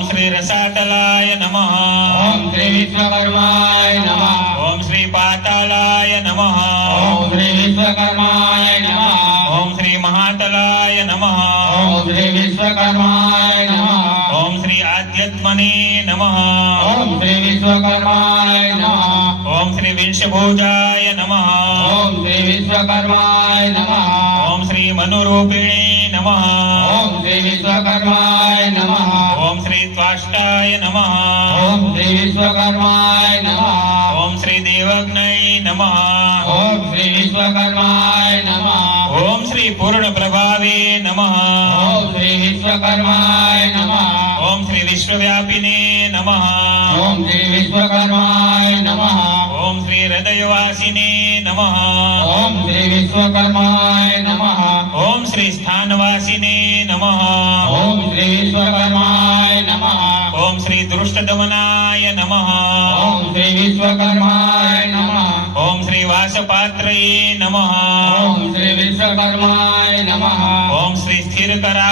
ओम श्री रसातलाय नमः। ओम श्री विश्वकर्माय नमः। ओम श्री पातालाय नमः। ओम श्री विश्वकर्माय नमः। ओम श्री महातलाय नमः। ओम श्री विश्वकर्माय नमः। ओम श्री आद्यत्मने नमः। ओम श्री विश्वकर्माय नमः। ओम श्री विंशभुजाय नमः। ओम श्री विश्वकर्माय नमः। ओम श्री मनुरूपिणे नमः। ओम श्री विश्वकर्माय नमः। ओम श्री त्वाष्टाय नमः। ओम श्री विश्वकर्माय नमः। ओम श्री देवज्ञये नमः। ओम श्री विश्वकर्माय नमः। ओम श्री पूर्ण प्रभावे नमः। ओम श्री विश्वकर्माय नमः। ओम श्री विश्वव्यापिने नमः। ओम श्री विश्वकर्माय नमः। ओम श्री हृदयवासिने नमः। ओम श्री विश्वकर्माय नमः। ओम श्री स्थानवासिने नमः। ओम श्री विश्वकर्माय नमः। ओम श्री दुष्टदमनाय नमः। ओम श्री विश्वकर्माय नमः। ओम श्री वासपात्रये नमः। ओम श्री विश्वकर्माय नमः। ओम श्री स्थिरकरा